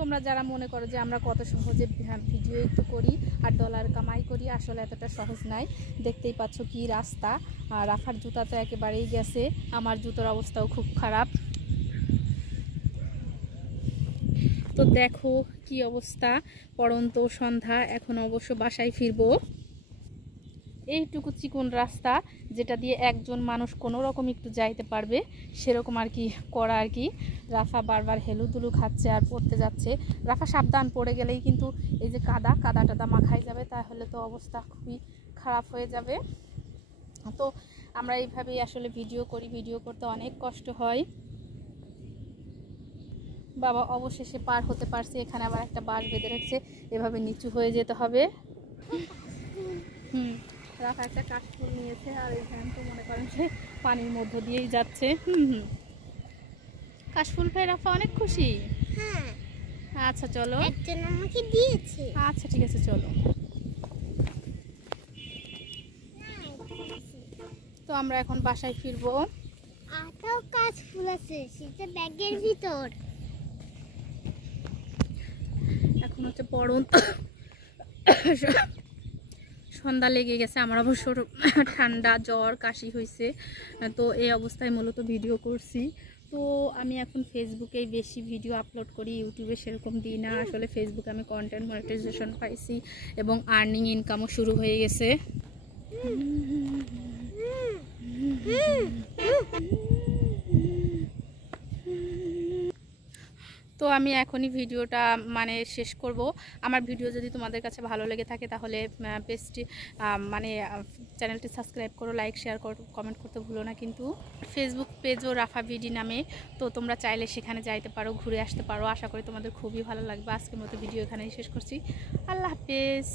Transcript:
তোমরা যারা মনে করো যে আমরা কত সহজে ভিডিও একটু করি আর ডলার কামাই করি, আসলে এতটা সহজ নাই। দেখতেই পাচ্ছ কি রাস্তা, আর রাফার জুতা তো একেবারেই গেছে, আমার জুতোর অবস্থাও খুব খারাপ। তো দেখো কি অবস্থা, পড়ন্ত সন্ধ্যা, এখন অবশ্য বাসায় ফিরবো। এইটুকু চিকন রাস্তা যেটা দিয়ে একজন মানুষ কোনো রকম একটু যাইতে পারবে, সেরকম আর কি করা আর কি। রাফা বারবার হেলুদুলু খাচ্ছে আর পড়তে যাচ্ছে। রাফা সাবধান, পড়ে গেলেই কিন্তু এই যে কাদা টাদা মাখাই যাবে, তাহলে তো অবস্থা খুবই খারাপ হয়ে যাবে। তো আমরা এইভাবেই আসলে ভিডিও করি, ভিডিও করতে অনেক কষ্ট হয়। বাবা অবশেষে পার হতে পারছে, এখানে আবার একটা বাঁশ বেঁধে রাখছে, এভাবে নিচু হয়ে যেতে হবে। রাফা একটা কাশফুল নিয়েছে, আর এখানে তো মনে করেন যে পানির মধ্য দিয়েই যাচ্ছে। কাশফুল পেয়ে রাফা অনেক খুশি। হ্যাঁ, আচ্ছা চলো, একজন আমাকে দিয়েছে। আচ্ছা ঠিক আছে চলো। তো আমরা এখন বাসায় ফিরবো। আটাও কাশফুল আছে, সেটা ব্যাগের ভিতর। এখন হচ্ছে পড়ন্ত সন্ধ্যা লেগে গেছে, আমার অবশ্য ঠান্ডা জ্বর কাশি হয়েছে, তো এই অবস্থায় মূলত ভিডিও করছি। তো আমি এখন ফেসবুকেই বেশি ভিডিও আপলোড করি, ইউটিউবে সেরকম দিই না। আসলে ফেসবুকে আমি কন্টেন্ট মনিটাইজেশন পাইছি এবং আর্নিং ইনকামও শুরু হয়ে গেছে। তো আমি এখনই ভিডিওটা মানে শেষ করব। আমার ভিডিও যদি তোমাদের কাছে ভালো লেগে থাকে তাহলে পেজটি মানে চ্যানেলটি সাবস্ক্রাইব করো, লাইক শেয়ার করো, কমেন্ট করতে ভুলো না কিন্তু। ফেসবুক পেজও রাফা ভিডি নামে, তো তোমরা চাইলে সেখানে যাইতে পারো, ঘুরে আসতে পারো। আশা করি তোমাদের খুবই ভালো লাগবে। আজকের মতো ভিডিও এখানেই শেষ করছি। আল্লাহ হাফেজ।